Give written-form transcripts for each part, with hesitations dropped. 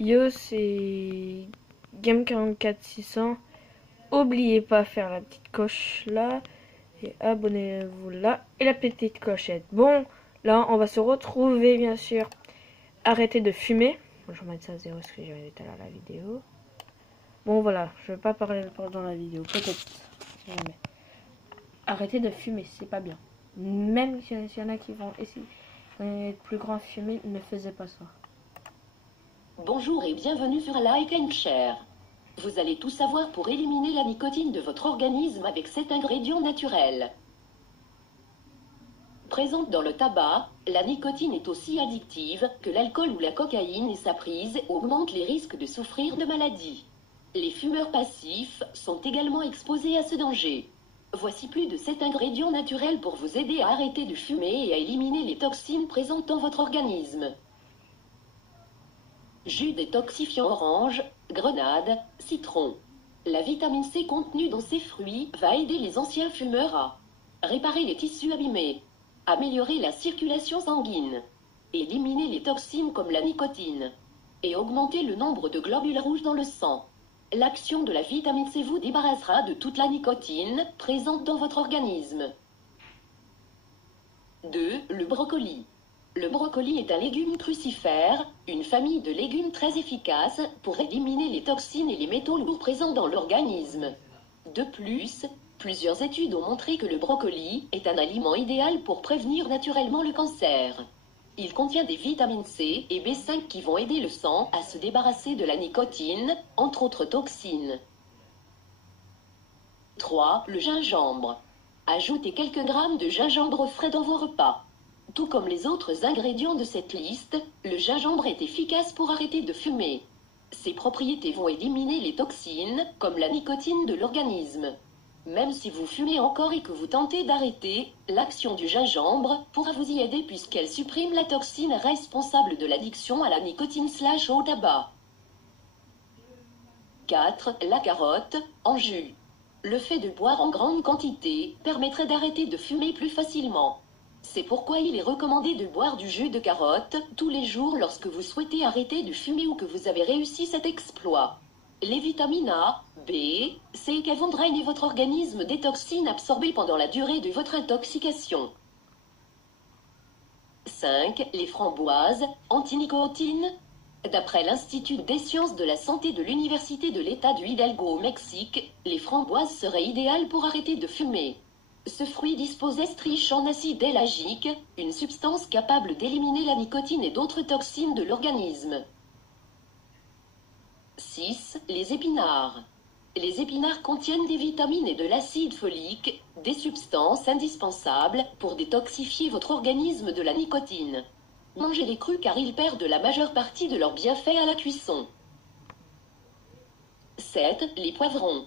Yo, c'est Game 44600. N'oubliez pas de faire la petite coche là. Et abonnez-vous là. Et la petite clochette. Bon, là, on va se retrouver, bien sûr. Arrêtez de fumer. Bon, je vais mettre ça à 0 parce que j'avais tout à l'heure la vidéo. Bon, voilà. Je vais pas parler pendant la vidéo. Peut-être. Jamais. Arrêtez de fumer, c'est pas bien. Même s'il y en a qui vont essayer d'être plus grands à fumer, ne faisait pas ça. Bonjour et bienvenue sur Like and Share. Vous allez tout savoir pour éliminer la nicotine de votre organisme avec cet ingrédient naturel. Présente dans le tabac, la nicotine est aussi addictive que l'alcool ou la cocaïne et sa prise augmente les risques de souffrir de maladies. Les fumeurs passifs sont également exposés à ce danger. Voici plus de 7 ingrédients naturels pour vous aider à arrêter de fumer et à éliminer les toxines présentes dans votre organisme. Jus détoxifiant orange, grenade, citron. La vitamine C contenue dans ces fruits va aider les anciens fumeurs à réparer les tissus abîmés, améliorer la circulation sanguine, éliminer les toxines comme la nicotine et augmenter le nombre de globules rouges dans le sang. L'action de la vitamine C vous débarrassera de toute la nicotine présente dans votre organisme. 2. Le brocoli. Le brocoli est un légume crucifère, une famille de légumes très efficaces pour éliminer les toxines et les métaux lourds présents dans l'organisme. De plus, plusieurs études ont montré que le brocoli est un aliment idéal pour prévenir naturellement le cancer. Il contient des vitamines C et B5 qui vont aider le sang à se débarrasser de la nicotine, entre autres toxines. 3. Le gingembre. Ajoutez quelques grammes de gingembre frais dans vos repas. Tout comme les autres ingrédients de cette liste, le gingembre est efficace pour arrêter de fumer. Ses propriétés vont éliminer les toxines, comme la nicotine de l'organisme. Même si vous fumez encore et que vous tentez d'arrêter, l'action du gingembre pourra vous y aider puisqu'elle supprime la toxine responsable de l'addiction à la nicotine/au tabac. 4. La carotte, en jus. Le fait de boire en grande quantité permettrait d'arrêter de fumer plus facilement. C'est pourquoi il est recommandé de boire du jus de carotte tous les jours lorsque vous souhaitez arrêter de fumer ou que vous avez réussi cet exploit. Les vitamines A, B, C et K vont drainer votre organisme des toxines absorbées pendant la durée de votre intoxication. 5. Les framboises, anti-nicotine. D'après l'Institut des sciences de la santé de l'Université de l'État du Hidalgo au Mexique, les framboises seraient idéales pour arrêter de fumer. Ce fruit disposait riche en acide élagique, une substance capable d'éliminer la nicotine et d'autres toxines de l'organisme. 6. Les épinards. Les épinards contiennent des vitamines et de l'acide folique, des substances indispensables pour détoxifier votre organisme de la nicotine. Mangez-les crus car ils perdent la majeure partie de leurs bienfaits à la cuisson. 7. Les poivrons.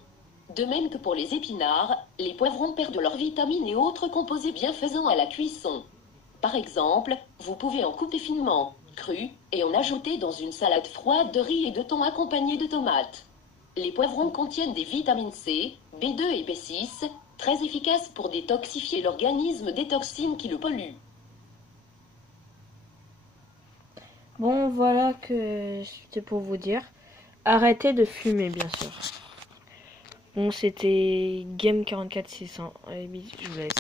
De même que pour les épinards, les poivrons perdent leurs vitamines et autres composés bienfaisants à la cuisson. Par exemple, vous pouvez en couper finement, cru, et en ajouter dans une salade froide de riz et de thon accompagnée de tomates. Les poivrons contiennent des vitamines C, B2 et B6, très efficaces pour détoxifier l'organisme des toxines qui le polluent. Bon, voilà que c'était pour vous dire. Arrêtez de fumer, bien sûr. Bon, c'était Game 44600. Allez, bisous, je vous laisse.